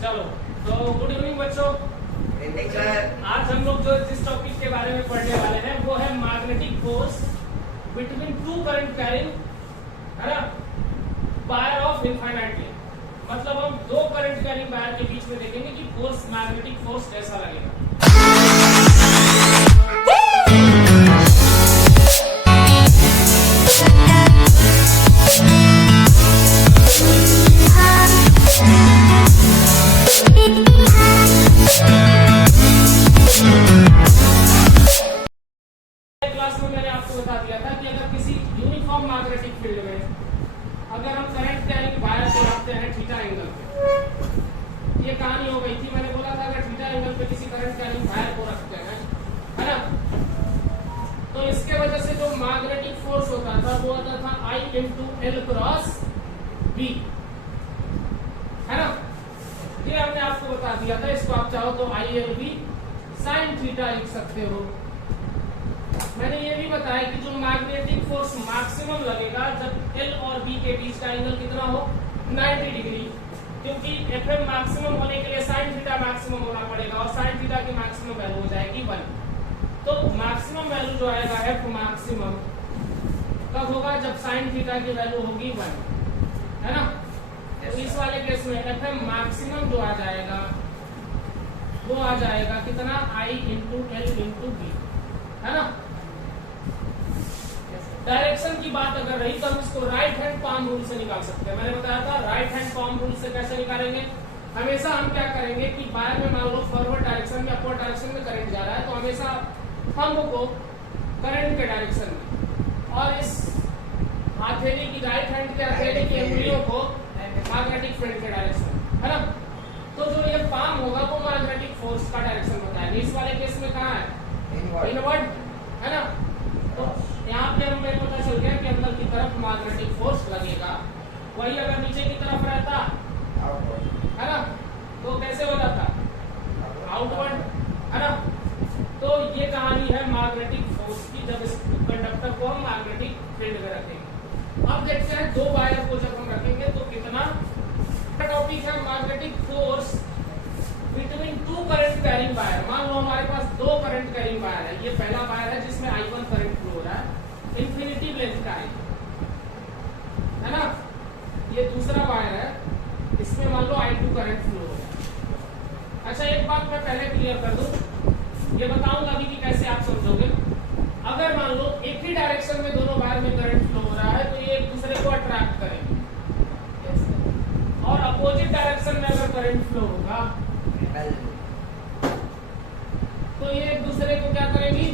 चलो तो good evening बच्चों। आज हम लोग जो जिस टॉपिक के बारे में पढ़ने वाले हैं वो है magnetic force between two current carrying, है ना, वायर ऑफ इनफाइनाइट लेंथ। मतलब हम दो करंट कैरिंग वायर के बीच में देखेंगे कि फोर्स, मैग्नेटिक फोर्स कैसा लगेगा। क्लास में मैंने आपको बता दिया था कि अगर किसी यूनिफॉर्म मैग्नेटिक फील्ड में अगर हम करंट कैरिंग वायर को रखते हैं थीटा एंगल पे, ये कहानी हो गई थी। मैंने बोला था अगर थीटा एंगल पे किसी करंट कैरिंग वायर को रखते हैं, है ना, तो इसके वजह से जो मैग्नेटिक फोर्स होता था वो आता था I into L cross B, है ना। ये हमने आपको बता दिया था। इसको आप चाहो तो ILB sin थीटा लिख सकते हो। मैंने ये भी बताया कि जो मैग्नेटिक फोर्स मैक्सिमम लगेगा जब L और B के बीच का एंगल कितना हो, 90 डिग्री, क्योंकि FM मैक्सिमम होने के लिए sin थीटा मैक्सिमम होना पड़ेगा और sin थीटा की मैक्सिमम वैल्यू हो जाएगी 1। तो मैक्सिमम वैल्यू जो आएगा F मैक्सिमम कब होगा, जब sin थीटा की वैल्यू होगी 1, है ना। तो इस वाले केस में FM मैक्सिमम जो आ जाएगा वो आ जाएगा कितना, I into L into B, है ना। डायरेक्शन की बात अगर रही तो हम इसको राइट हैंड पाम रूल से निकाल सकते हैं। मैंने बताया था राइट हैंड पाम रूल से कैसे निकालेंगे। हमेशा हम क्या करेंगे कि वायर में मान लो फॉरवर्ड डायरेक्शन में, अपवर्ड डायरेक्शन में करंट जा रहा है, तो हमेशा थंब को करंट के डायरेक्शन में और इस हथेली की, राइट हैंड के हथेली की उंगलियों को मैग्नेटिक फील्ड के डायरेक्शन, है ना। तो जो ये पाम होगा वो मैग्नेटिक फोर्स का डायरेक्शन बताएगा। इस वाले केस में कहाँ है, इनवर्ड, है ना। तो यहाँ पे हमें पता चल गया कि अंदर की तरफ मैग्नेटिक फोर्स लगेगा। वही अगर नीचे की तरफ रहता, है ना, तो कैसे हो जाता, आउटवर्ड, है ना। तो ये कहानी है मैग्नेटिक फोर्स की, जब इस कंडक्टर को हम मैग्नेटिक फील्ड में रखेंगे। अब देखते हैं दो वायर को जब हम रखेंगे तो कितना। टॉपिक है magnetic force between two current carrying wire. मान लो हमारे पास दो करंट कैरिंग वायर है। ये पहला वायर है जिसमें I1 करंट फ्लो हो रहा है, इन्फिनिटी लेंथ का है ना। ये दूसरा वायर है, इसमें मान लो I2 करंट फ्लो हो रहा है। अच्छा, एक बात मैं पहले क्लियर कर दूं, ये बताऊंगा अभी कि कैसे आप समझोगे। अगर मान लो एक ही डायरेक्शन में दोनों वायर में करंट फ्लो हो रहा है तो ये एक दूसरे को अट्रैक्ट करेंगे, और अपोजिट डायरेक्शन में अगर करंट फ्लो होगा तो ये एक दूसरे को क्या करेंगी,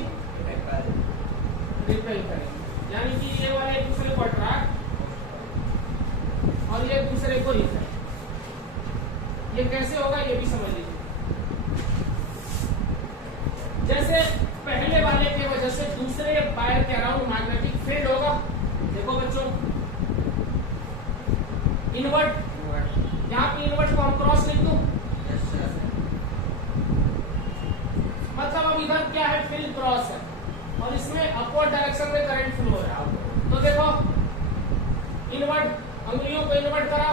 रिपेल करेंगे। यानी कि ये वाले एक दूसरे को अट्रैक्ट और ये एक दूसरे को रिपेल। ये कैसे होगा ये भी समझ लीजिए। जैसे पहले वाले के वजह से दूसरे वायर के अराउंड मैग्नेटिक फील्ड होगा। देखो बच्चों, इनवर्ट, यहाँ पे इनवर्ट को हम क्रॉस लिख दूं, मतलब अब इधर क्या है, फील्ड क्रॉस है और इसमें अपवर्ड डायरेक्शन में करंट फ्लो हो रहा है। तो देखो इनवर्ट, अंगुलियों को इनवर्ट करा,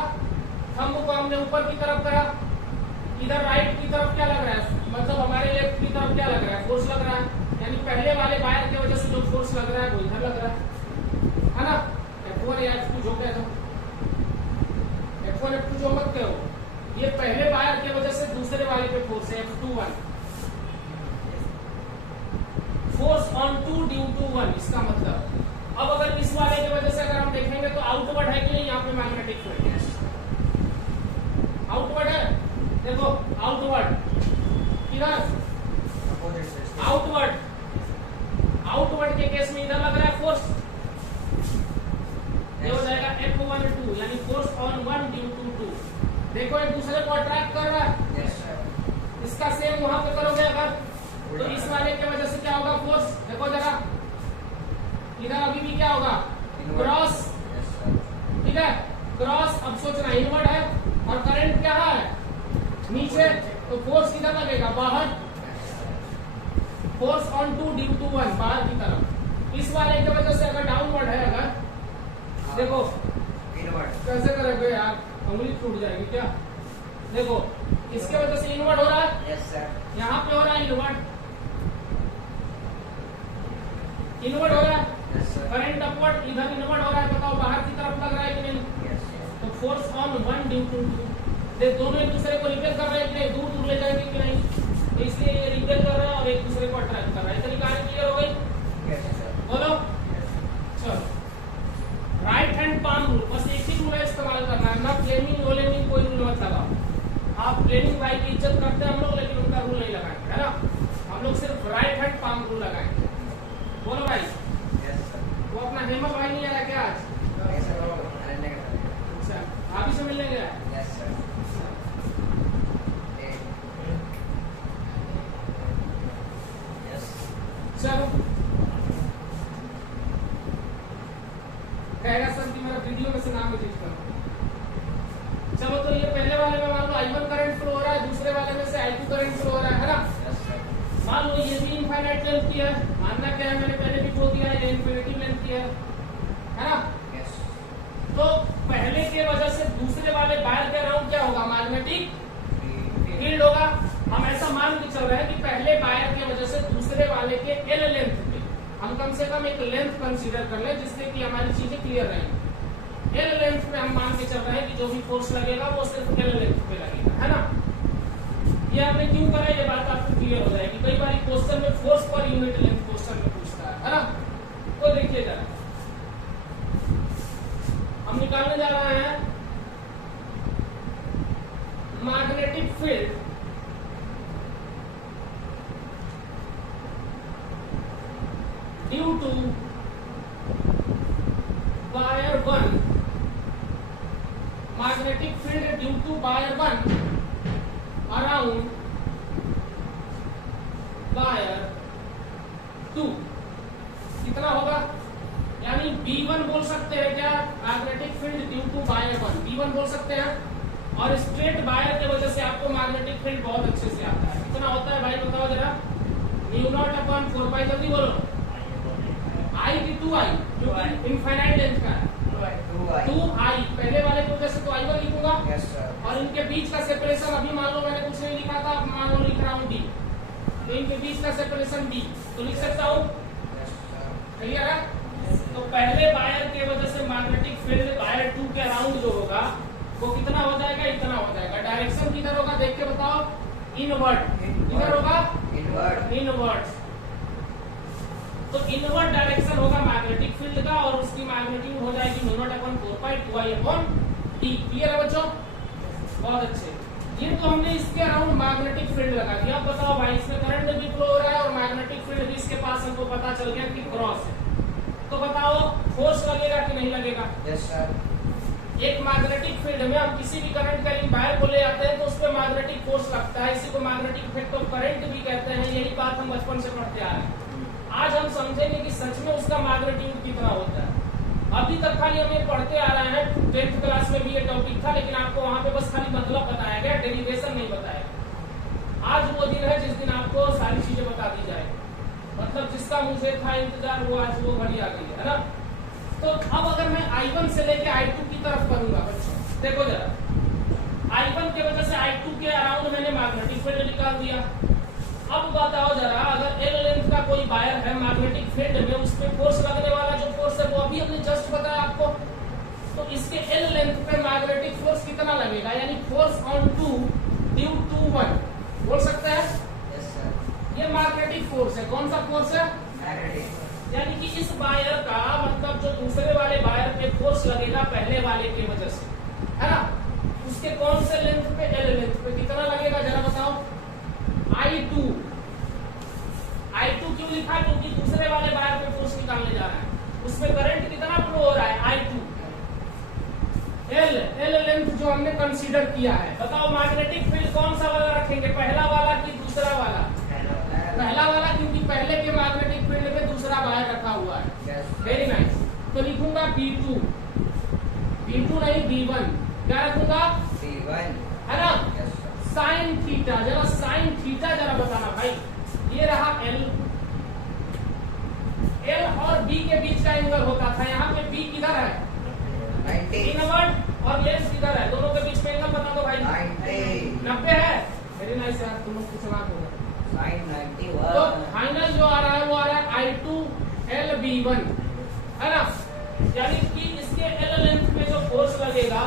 थंब को हमने ऊपर की तरफ करा, इधर राइट की तरफ क्या लग रहा है, मतलब हमारे लेफ्ट की तरफ क्या लग रहा है, फोर्स लग रहा है। यानी पहले वाले वायर की वजह से जो फोर्स लग रहा है वो इधर लग रहा है ना। F1 या F2 जो कहते हो, F1 F2 जो मत कहो, ये पहले वायर की वजह से दूसरे वाले पे फोर्स है F21, force on two due to 1। इसका मतलब अब अगर इस वाले की वजह से अगर हम देखेंगे तो आउटवर्ड है कि नहीं, यहाँ पे मैग्नेटिक फील्ड आउटवर्ड है। देखो आउटवर्ड, किधर, आउटवर्ड, आउटवर्ड के केस में इधर लग रहा है फोर्स, ये हो जाएगा F12, यानी फोर्स ऑन 1 ड्यू टू 2। देखो एक दूसरे को अट्रैक्ट कर रहा है। इसका सेम वहां पे करोगे अगर, तो इस वाले की वजह से क्या होगा, फोर्स, देखो जरा इधर अभी भी क्या होगा, क्रॉस, ठीक है, क्रॉस। अब सोचना इनवर्ड है और करंट क्या है, नीचे, तो फोर्स किधर लगेगा, बाहर, force on two due to 1, बाहर की तरफ। इस वाले की वजह से अगर डाउनवर्ड है, अगर देखो कैसे करोगे यार, उंगली टूट जाएगी क्या। देखो किसके वजह से इनवर्ट हो रहा है? Yes sir. यहाँ पे हो रहा है इनवर्ट, इनवर्ट हो रहा है। Yes sir. करंट अपवर्ड, इधर इनवर्ट हो रहा है। बताओ बाहर की तरफ लग रहा है कि नहीं? Yes sir. तो force on one due to two, दोनों एक दूसरे को रिपेल कर रहे हैं कि नहीं, दूर दूर ले जाएंगे कि नहीं, तो इसलिए ये रिपेल कर रहा है और एक दूसरे को अट्रैक्ट कर रहा है। तरीका क्लियर हो गई? Yes sir. बोलो। चलो, राइट हैंड पाम रूल, बस एक ही रूल है इस्तेमाल करना है, ना फ्लेमिंग रोलेमिंग कोई रूल मत लगाओ। आप फ्लेमिंग भाई की इज्जत करते हैं हम लोग, लेकिन उनका रूल नहीं लगाएंगे, है ना। हम लोग सिर्फ राइट हैंड पाम रूल लगाएंगे। बोलो भाई। Yes sir. वो अपना हेमंत भाई नहीं आया क्या आज? Yes sir. रहने का। अच्छा, आप ही से मिलने गया है? Yes sir. यस। चलो, कहेगा सर कि मेरा वीडियो में से नाम डिलीट करो। चलो, तो ये पहले वाले में मान लो I1 करंट फ्लो हो रहा है, दूसरे वाले में से I2 करंट फ्लो हो रहा है ना। Yes sir. मान लो ये भी इनफाइनाइट लेंथ की है, मानना क्या है, मैंने पहले भी बोल दिया ये इन्फिनिटी लेंथ की है ना। यस। तो पहले के वजह से दूसरे वाले वायर के अराउंड क्या होगा? मैग्नेटिक फील्ड होगा। हम ऐसा मान के चल रहे हैं कि पहले वायर की वजह से दूसरे वाले के L लेंथ पे हम कम से कम एक लेंथ कंसीडर कर लें, जिससे कि हमारी चीजें क्लियर रहेंगी। L लेंथ पे हम मान के चल रहे हैं कि जो भी फोर्स लगेगा वो सिर्फ L लेंथ पे लगेगा, है ना। ये हमने क्यों करा, ये बात आपको क्लियर हो जाएगी। कई बार क्वेश्चन में force per unit length question में पूछता है ना। तो देखिए जरा, हम निकालने जा रहे हैं magnetic field due to wire 1, magnetic field due to wire 1 around wire 2 कितना होगा? यानी B1 बोल सकते हैं क्या? Magnetic field due to wire 1, B1 बोल सकते हैं। और स्ट्रेट वायर की वजह से आपको मैग्नेटिक फील्ड बहुत अच्छे से आता है। कितना होता है भाई बताओ जरा? μ0/4π, जल्दी बोलो। I की 2I, जो इनफाइनाइट लेंथ का है, 2I। पहले वाले की वजह से तो I1 लिखूंगा। Yes sir. और इनके बीच का सेपरेशन अभी मान लो मैंने कुछ नहीं लिखा था, मान लो लिख रहा हूँ D, तो इनके बीच का सेपरेशन D, तो लिख सकता हूँ। Yes sir. क्लियर है? तो पहले वायर की वजह से मैग्नेटिक फील्ड वायर 2 के अराउंड जो होगा वो कितना हो जाएगा? इतना हो जाएगा। डायरेक्शन किधर होगा देख के बताओ? इनवर्ट। किधर होगा? इनवर्ट। इनवर्ट। तो इनवर्ट डायरेक्शन होगा मैग्नेटिक फील्ड का, और उसकी मैग्नीट्यूड हो जाएगी μ0/4π2I/d। क्लियर है बच्चों? बहुत अच्छे। ये तो हमने इसके अराउंड मैग्नेटिक फील्ड लगा दिया। अब बताओ भाई, इसमें करंट भी फ्लो हो रहा है और मैग्नेटिक फील्ड भी इसके पास हमको पता चल गया कि क्रॉस है। तो बताओ फोर्स लगेगा कि नहीं लगेगा? Yes sir. एक मैग्नेटिक फील्ड में हम किसी भी करंट का वायर को ले आते हैं तो उस पर मैग्नेटिक फोर्स लगता है। इसी को मैग्नेटिक इफेक्ट ऑफ करंट भी कहते हैं। यही बात हम बचपन से पढ़ते आ रहे हैं। आज हम समझेंगे कि सच में उसका मैग्नीट्यूड कितना होता है। अभी तक खाली हम ये पढ़ते आ रहे हैं, 10th क्लास में भी ये टॉपिक था, लेकिन आपको वहां पे बस खाली मतलब बताया गया, डेरिवेशन नहीं बताया। आज वो दिन है जिस दिन आपको सारी चीजें बता दी जाए। मतलब जिसका मुझे था इंतजार, वो आज वो घड़ी आ गई है ना। तो अब अगर मैं I1 से लेके I2 की तरफ करूंगा बच्चों, देखो जरा, I1 की वजह से I2 के अराउंड मैंने मैग्नेटिक फील्ड निकाल दिया। अब बताओ जरा, अगर L लेंथ का कोई वायर है मैग्नेटिक फील्ड में, उस पे फोर्स लगने वाला जो फोर्स है वो अभी हमने जस्ट बताया आपको। तो इसके L लेंथ पे मैग्नेटिक फोर्स कितना लगेगा? यानी फोर्स ऑन 2 ड्यू टू 1 बोल सकते हैं। Yes sir. ये मैग्नेटिक फोर्स है। कौन सा फोर्स है? मैग्नेटिक। यानी कि इस वायर का मतलब जो दूसरे वाले वायर पे फोर्स लगेगा पहले वाले की वजह से, है ना, उसके कौन से लेंथ पे? L लेंथ पे कितना लगेगा जरा बताओ? I2 क्यों लिखा? क्योंकि दूसरे वाले वायर पे फोर्स निकालने जा रहा है, उसमें करंट कितना फ्लो हो रहा है? I2। L लेंथ जो हमने कंसीडर किया है, बताओ मैग्नेटिक फील्ड कौन सा वाला रखेंगे? पहला वाला कि दूसरा वाला? पहला वाला, क्योंकि पहले के मैग्नेटिक फील्ड में दूसरा वायर रखा हुआ है। Very nice. तो लिखूंगा B2 नहीं B1। क्या रखूंगा? B1 है ना। Yes sir. साइन थीटा, जरा साइन थीटा जरा बताना भाई। ये रहा L और B के बीच का एंगल होता था। यहाँ पे B किधर है? 90। इनवर्ट। और लेंस किधर है? दोनों के बीच में एंगल बता दो भाई। 90 90 है। तुम लोग कुछ मार्क होगा। साइन 91। तो फाइनल जो आ रहा है वो आ रहा है I2LB1, है ना। यानी कि इसके L लेंथ में जो फोर्स लगेगा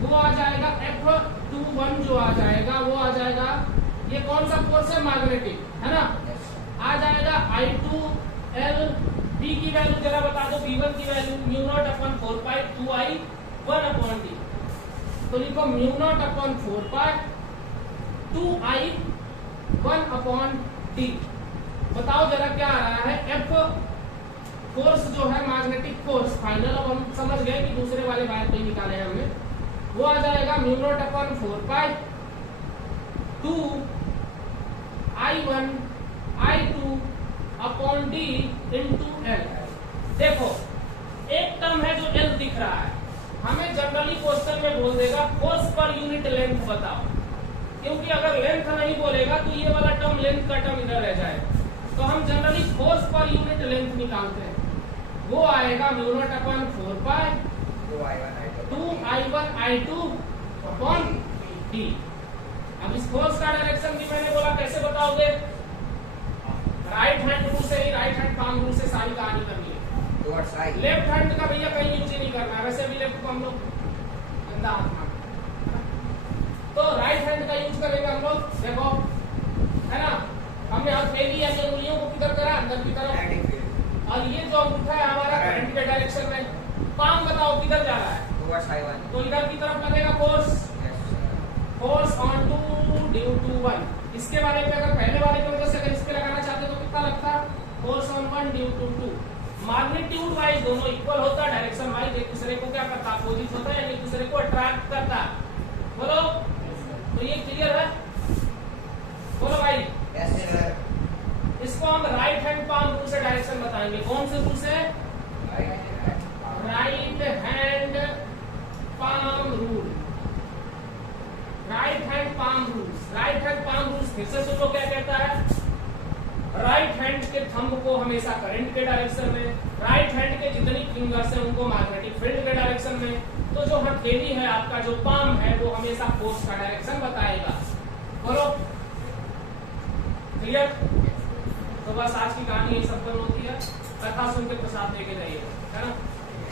वो आ जाएगा F21 जो आ जाएगा वो आ जाएगा, ये कौन सा फोर्स है, मैग्नेटिक, है ना। आ जाएगा I2LB की वैल्यू जरा बता दो, B1 की वैल्यू μ0/4 2I1/d। तो लिखो μ0/4 2I1/d। बताओ जरा क्या आ रहा है, F फोर्स जो है मैग्नेटिक फोर्स फाइनल, अब हम समझ गए कि दूसरे वाले वायर पे निकाले हैं हमने, वो आ जाएगा μ0/4 2I1I2/d into L। देखो एक टर्म है जो L दिख रहा है, हमें जनरली क्वेश्चन में बोल देगा फोर्स पर यूनिट लेंथ बताओ, क्योंकि अगर लेंथ नहीं बोलेगा तो ये वाला टर्म लेंथ का टर्म इधर रह जाएगा। तो हम generally force per unit length निकालते हैं, वो आएगा μ0/4 2I1I2/d। अब इस फोर्स का डायरेक्शन भी मैंने बोला कैसे बताओगे, राइट हैंड रूल से ही, राइट हैंड पाम रूल से सारी कहानी करनी है। Towards right. लेफ्ट हैंड का भैया कहीं यूज ही नहीं करना है, वैसे भी लेफ्ट को हम लोग गंदा हाथ मारते हैं। तो राइट हैंड का यूज करेंगे हम लोग, देखो है ना, हमने हथेली या उंगलियों को किधर करा, अंदर की तरफ, और ये जो अंगूठा है हमारा करंट के डायरेक्शन में, पाम बताओ किधर जा रहा है, टुवर्ड्स I1। तो इधर की तरफ लगेगा force, force on two due to 1। इसके वाले पे अगर पहले वाले पे वजह से अगर इस पे लगाना चाहते तो कितना लगता, force on 1 due to 2। Magnitude wise दोनों इक्वल होता है, डायरेक्शन वाइज एक दूसरे को क्या करता, अपोजिट होता है, यानी एक दूसरे को अट्रैक्ट करता। बोलो, तो ये क्लियर है, बोलो भाई। Yes sir. इसको हम राइट हैंड पाम रूल से डायरेक्शन बताएंगे, कौन से रूल से, right hand palm rule, right hand palm rules. Right hand palm rules फिर से सुनो क्या कहता है, राइट हैंड के थंब को हमेशा करंट के डायरेक्शन में, राइट हैंड के जितनी फिंगर्स हैं उनको मैग्नेटिक फील्ड के डायरेक्शन में, तो जो हथेली है आपका जो पाम है वो हमेशा फोर्स का डायरेक्शन बताएगा। बोलो क्लियर। तो बस आज की कहानी यही संपन्न होती है, कथा सुन के प्रसाद लेके जाइए, है ना।